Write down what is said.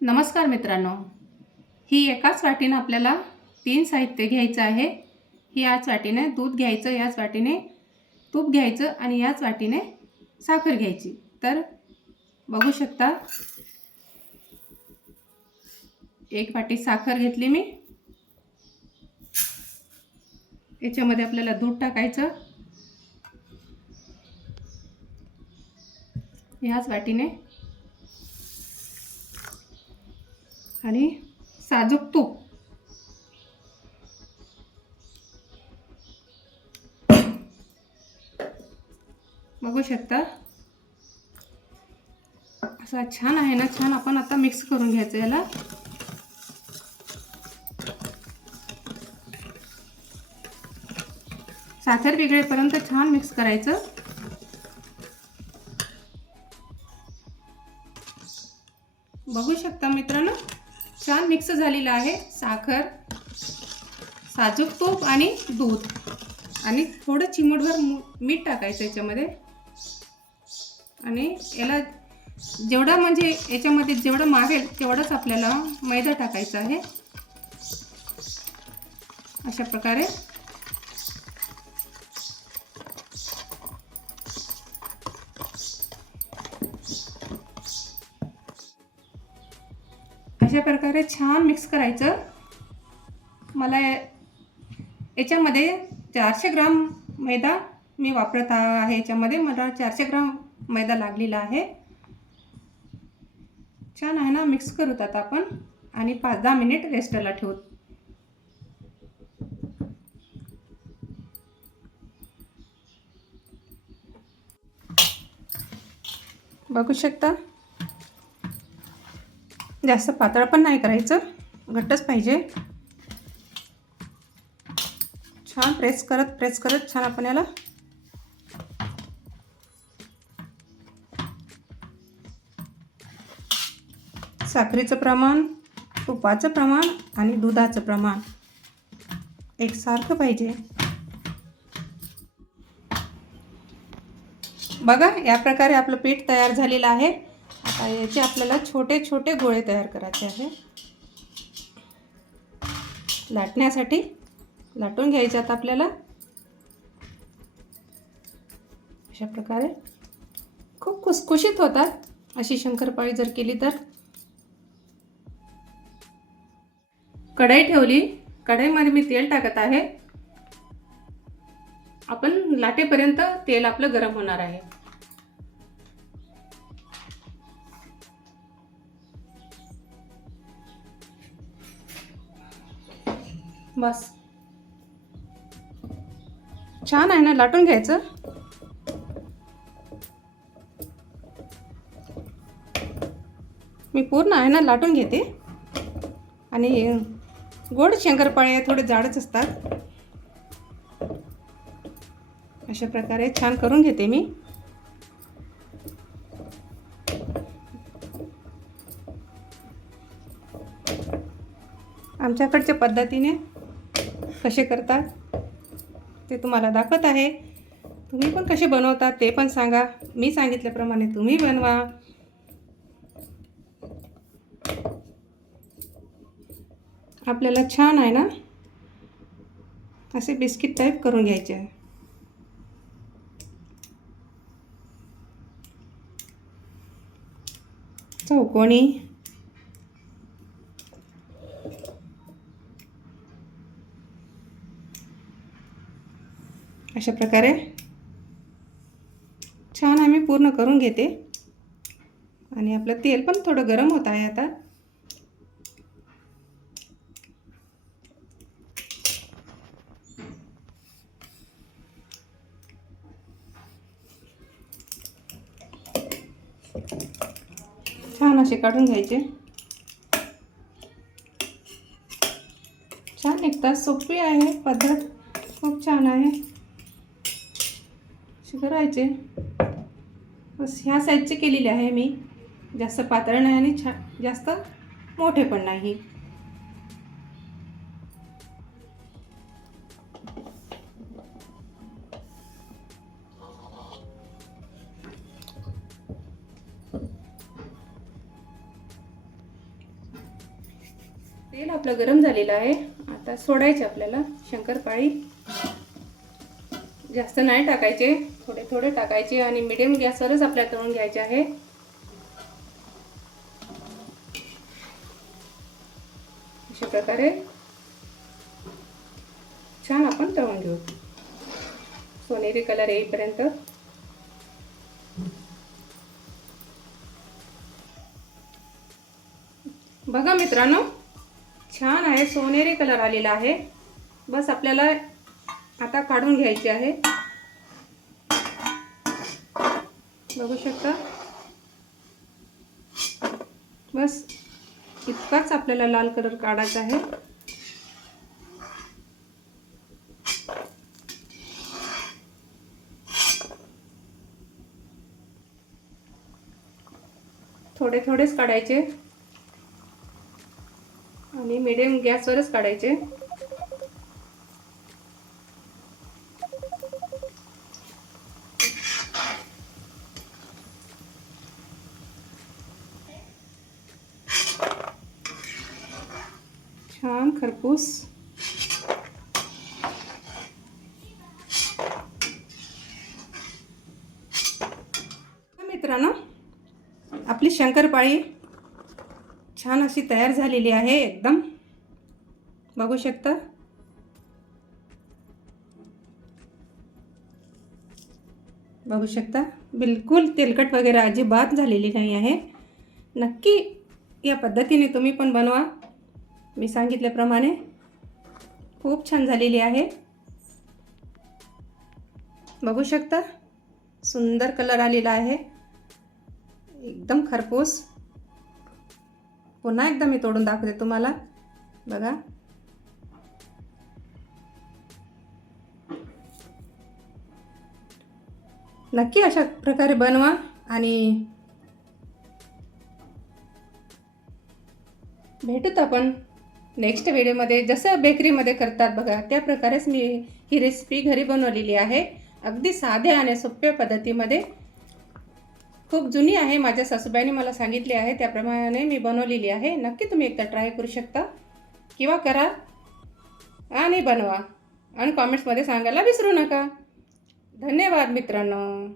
नमस्कार मित्रांनो. ही एकाच वाटीनं आपल्याला तीन साहित्य घ्यायचं आहे. ही याच वाटीने दूध घ्यायचं याच वाटीने तूप घ्यायचं आणि याच वाटीने साखर घ्यायची. तर बघू शकता एक वाटी साखर घेतली मी. याच्यामध्ये आपल्याला दूध टाकायचं. याच वाटीने आणि साजूक तूप. बघू शकता? असा छान आहे ना छान आपण आता मिक्स करून घ्यायचं याला. साखर वेगळेपर्यंत छान मिक्स करायचं. बघू शकता मित्रांनो? छान मिक्स झालेलं आहे. साखर साजूक तूप आणि दूध. आणि थोडं चिमूटभर मू- मीठ टाकायचं याच्यामध्ये. आणि याला जेवढा म्हणजे याच्यामध्ये जेवढं मागेल तेवढंच आपल्याला मैदा टाकायचा आहे. अशा प्रकारे अशा प्रकारे छान मिक्स करायचं. मला याच्यामध्ये चारशे ग्राम मैदा मी वापरत आहे. याच्यामध्ये मला चारशे ग्राम मैदा लागलेला आहे. छान आहे ना मिक्स करूत आता आपण. आणि पाच दहा मिनिट रेस्टला ठेवू. बघू शकता? जास्त पातळ पण नाही करायचं. घट्टच पाहिजे. छान प्रेस करत प्रेस करत छान आपण याला. साखरेचं प्रमाण तुपाचं प्रमाण आणि दुधाचं प्रमाण एकसारखं पाहिजे. बघा या प्रकारे आपलं पीठ तयार झालेलं आहे. याचे आपल्याला छोटे छोटे गोळे तयार करायचे आहे. लाटण्यासाठी लाटून घ्यायचे आता आपल्याला. अशा प्रकारे खूप खुसखुशीत होतात अशी शंकरपाळी जर केली तर. कढई ठेवली. कढईमध्ये मी तेल टाकत आहे. आपण लाटेपर्यंत तेल आपलं गरम होणार आहे. बस. छान आहे ना लाटून घ्यायचं? मी पूर्ण आहे ना लाटून घेते. आणि गोड शंकरपाळे थोडे जाडच असतात. अशा प्रकारे छान करून घेते मी. आमच्याकडच्या पद्धतीने कसे करतात ते तुम्हाला दाखवत आहे. तुम्ही पण कसे बनवतात ते पण सांगा. मी सांगितल्याप्रमाणे तुम्ही बनवा. आपल्याला छान आहे ना? असे बिस्किट टाईप करून घ्यायचे. आहे चौकोणी अशा प्रकारे. छान आम्ही पूर्ण करून घेते. आणि आपलं तेल पण थोडं गरम होत आहे आता. छान असे काढून घ्यायचे. छान निघतात सोपी आहे पद्धत खूप छान आहे. असे करायचे. बस ह्या साईजचे केलेले आहे मी. जास्त पातळ नाही आणि छा जास्त मोठे पण नाही. तेल आपलं गरम झालेलं आहे. आता सोडायचे आपल्याला शंकरपाळी. जास्त नाही टाकायचे. थोडे थोडे टाकायचे आणि मिडियम गॅसवरच आपल्याला तळून घ्यायचे आहे. अशा प्रकारे छान आपण तळून घेऊ. सोनेरी कलर येईपर्यंत. बघा मित्रांनो छान आहे. सोनेरी कलर आलेला आहे. बस आपल्याला आता काढून घ्यायचे आहे. बघू शकता? बस इतकाच आपल्याला लाल कलर काढायचा आहे. थोडे थोडेच काढायचे. आणि मिडियम गॅसवरच काढायचे. छान खरपूस. मित्रांनो आपली शंकरपाळी छान अशी तयार झालेली आहे एकदम. बघू शकता. बघू शकता. बिलकुल तेलकट वगैरे अजिबात झालेली नाही आहे. नक्की या पद्धतीने तुम्ही पण बनवा. मी सांगितल्याप्रमाणे खूप छान झालेली आहे. बघू शकता सुंदर कलर आलेला आहे. एकदम खरपूस. पुन्हा एकदा मी तोडून दाखवते तुम्हाला. बघा. नक्की अशा प्रकारे बनवा आणि भेटत आपण. नेक्स्ट व्हिडिओमध्ये जसं बेकरीमध्ये करतात बघा त्या प्रकारेच मी ही रेसिपी घरी बनवलेली आहे. अगदी साध्या आणि सोप्या पद्धतीमध्ये. खूप जुनी आहे माझ्या सासूबाईने मला सांगितले आहे त्याप्रमाणे मी बनवलेली आहे. नक्की तुम्ही एकदा ट्राय करू शकता. किंवा करा आणि बनवा. आणि कॉमेंट्समध्ये सांगायला विसरू नका. धन्यवाद मित्रांनो.